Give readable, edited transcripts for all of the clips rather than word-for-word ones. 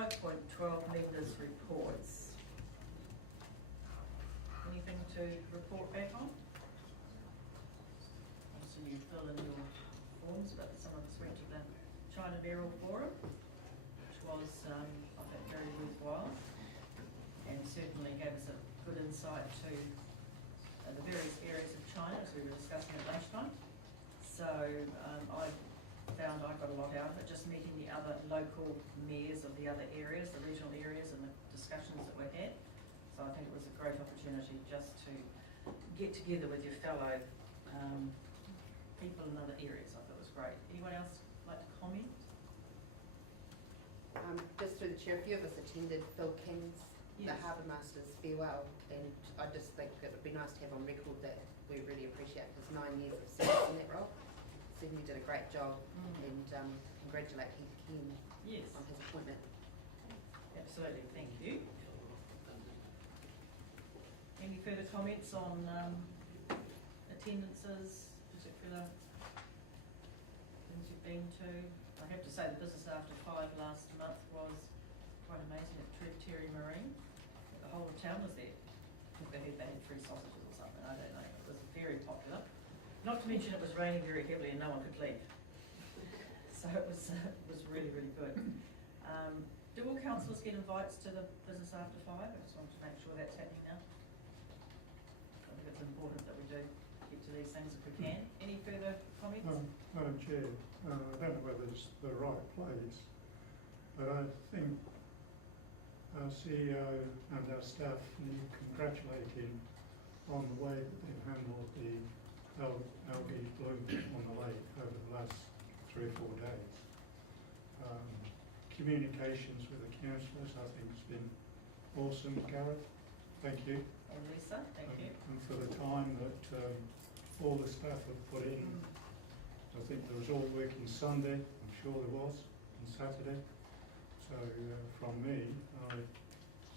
5.12 members' reports. Anything to report back on? So you fill in your forms, but some of us went to the China Beryl Forum, which was, I think, very worthwhile, and certainly gave us a good insight to the various areas of China as we were discussing at lunchtime. So I found I got a lot out of it, just meeting the other local mayors of the other areas, the regional areas, and the discussions that were had. So I think it was a great opportunity just to get together with your fellow people in other areas. I thought it was great. Anyone else like to comment? Just through the chair, a few of us attended Phil King's, Yes. the Harbour Masters farewell, and I just think it would be nice to have on record that we really appreciate his 9 years of service in that role. Certainly did a great job, and congratulate Heath King Yes, on his appointment. absolutely. Thank you. Any further comments on attendances, particular things you've been to? I have to say the Business After 5 last month was quite amazing at Terry Marine. The whole of town was there. I think they had free sausages or something, I don't know. It was very popular. Not to mention it was raining very heavily and no one could leave. So it was really, really good. Do all councillors get invites to the Business After 5? I just wanted to make sure that's happening now. I think it's important that we do get to these things if we can. Any further comments? Madam Chair, I don't know whether it's the right place, but I think our CEO and our staff need to congratulate him on the way that they've handled the algae bloom on the lake over the last 3 or 4 days. Communications with the councillors, I think, has been awesome. Gareth, thank you. And Lisa, thank you. And for the time that all the staff have put in. I think there was all working Sunday, I'm sure there was, and Saturday. So from me, I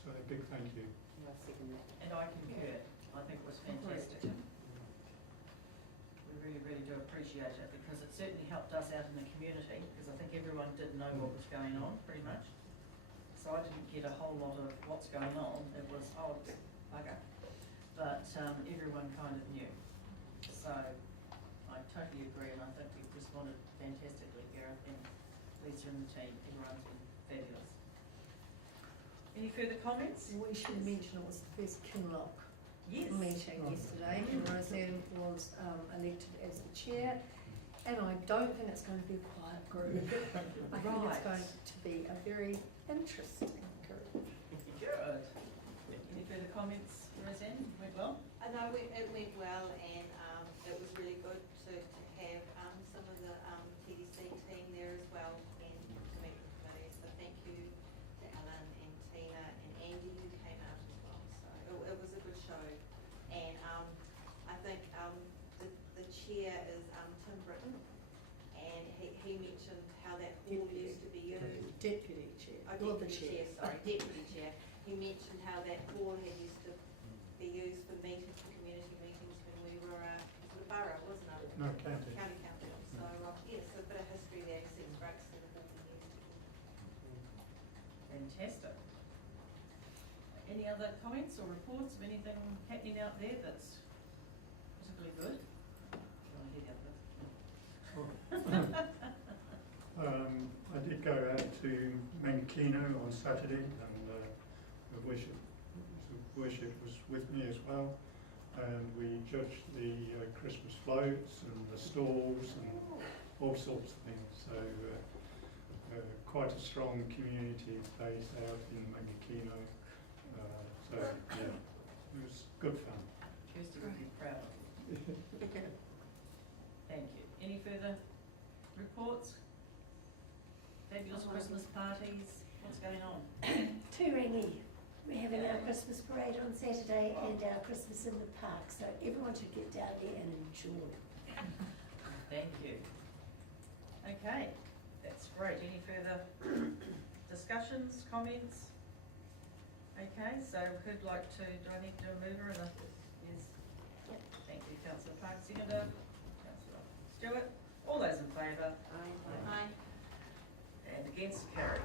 say a big thank you. Yeah, I second that. And I concur. I think it was fantastic. We really, really do appreciate it because it certainly helped us out in the community because I think everyone did know what was going on pretty much. So I didn't get a whole lot of what's going on. It was, oh, it's bugger. But everyone kind of knew. So I totally agree and I think we've responded fantastically, Gareth and Lisa and the team. Everyone's been fabulous. Any further comments? We should mention it was the first Kinloch Yes. meeting yesterday, and Roseanne was elected as the chair, and I don't think it's going to be a quiet group. I think it's Right. going to be a very interesting group. Good. Any further comments, Roseanne? Went well? I know it went well, and it was really good to have some of the TDC team there as well, and to meet the committee. So thank you to Alan and Tina and Andy who came out as well. So it was a good show, and I think the chair is Tim Britton, and he mentioned how that hall used to be used. Deputy chair. Oh, Not the deputy chair, sorry, deputy chair. He mentioned how that hall had used to be used for meetings, for community meetings when we were sort of borough, wasn't it? No, county. County council. So yes, a bit of history there. Seems great to see the hall being used. Fantastic. Any other comments or reports of anything happening out there that's particularly good? Do you want to hear the others? I did go out to Mangakino on Saturday and the worship was with me as well. And we judged the Christmas floats and the stalls and all sorts of things. So quite a strong community base out in Mangakino. So yeah, it was good fun. Kirsty would be proud of you. Thank you. Any further reports? Fabulous Christmas parties? What's going on? Turangi. We're having our Christmas parade on Saturday and our Christmas in the park, so everyone should get down there and enjoy. Thank you. Okay, that's great. Any further discussions, comments? Okay, so who'd like to, do I need to do a mover and a, yes? Thank you, Councillor Park. Seconder, Councillor Stewart. All those in favour? Aye. Aye. And against, carried.